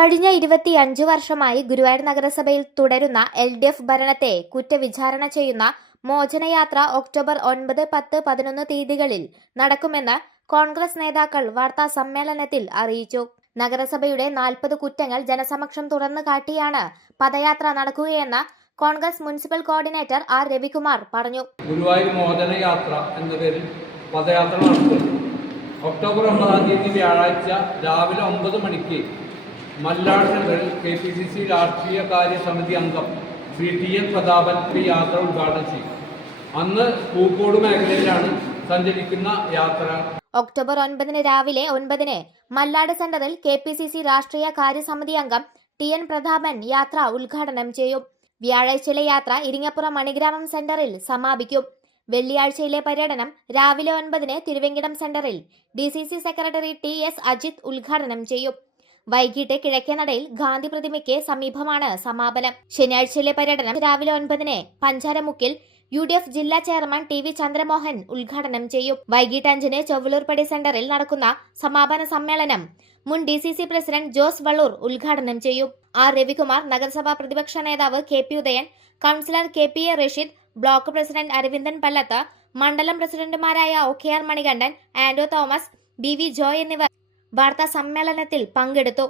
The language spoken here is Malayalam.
കഴിഞ്ഞ 25 വർഷമായി ഗുരുവായൂർ നഗരസഭയിൽ തുടരുന്ന LDF ഭരണത്തെ കുറ്റവിചാരണ ചെയ്യുന്ന മോചനയാത്ര ഒക്ടോബർ 9, 10, 11 തീയതികളിൽ നടക്കുമെന്ന് കോൺഗ്രസ് നേതാക്കൾ വാർത്താ സമ്മേളനത്തിൽ അറിയിച്ചു. നഗരസഭയുടെ 40 കുറ്റങ്ങൾ ജനസമക്ഷം തുറന്നു കാട്ടിയാണ് പദയാത്ര നടക്കുകയെന്ന് Congress municipal coordinator R. Ravikumar പറഞ്ഞു. ഗുരുവായൂർ മോചനയാത്ര എന്ന പേരിൽ പദയാത്ര നടത്തും. ഒക്ടോബർ 9 തീയതി വ്യാഴാഴ്ച രാവിലെ 9 മണിക്ക് മല്ലാട് സെന്ററിൽ KPCC രാഷ്ട്രീയ കാര്യ സമിതി അംഗം ശ്രീ TN പ്രതാപൻ യാത്ര ഉദ്ഘാടനം ചെയ്യും. അന്ന് പൂക്കോട് മേഖലയിലാണ് സഞ്ചരിക്കുന്ന യാത്ര. ഒക്ടോബർ 9 രാവിലെ 9 മല്ലാട് സെന്ററിൽ KPCC രാഷ്ട്രീയ കാര്യ സമിതി അംഗം TN പ്രതാപൻ യാത്ര ഉദ്ഘാടനം ചെയ്യും. വ്യാഴാഴ്ചയിലെ യാത്ര ഇരിങ്ങപ്പുറം മണിഗ്രാമം സെന്ററിൽ സമാപിക്കും. വെള്ളിയാഴ്ചയിലെ പര്യടനം രാവിലെ 9 തിരുവെങ്കിടം സെന്ററിൽ DCC സെക്രട്ടറി TS അജിത് ഉദ്ഘാടനം ചെയ്യും. വൈകിട്ട് കിഴക്കേനടയിൽ ഗാന്ധി പ്രതിമയ്ക്ക് സമീപമാണ് സമാപനം. ശനിയാഴ്ചയിലെ പര്യടനം രാവിലെ 9 പഞ്ചാരമുക്കിൽ UDF ജില്ലാ ചെയർമാൻ TV ചന്ദ്രമോഹൻ ഉദ്ഘാടനം ചെയ്യും. വൈകിട്ട് 5 ചൊവ്വലൂർപ്പടി സെന്ററിൽ നടക്കുന്ന സമാപന സമ്മേളനം മുൻ DCC പ്രസിഡന്റ് ജോസ് വള്ളൂർ ഉദ്ഘാടനം ചെയ്യും. R. രവികുമാർ, നഗരസഭാ പ്രതിപക്ഷ നേതാവ് KP Udayan, councillor KPA Rasheed, block president Aravindan Pallath, മണ്ഡലം പ്രസിഡന്റുമാരായ OKR Manikandan, Ando Thomas, BV Joy എന്നിവർ വാർത്താ സമ്മേളനത്തിൽ പങ്കെടുത്തു.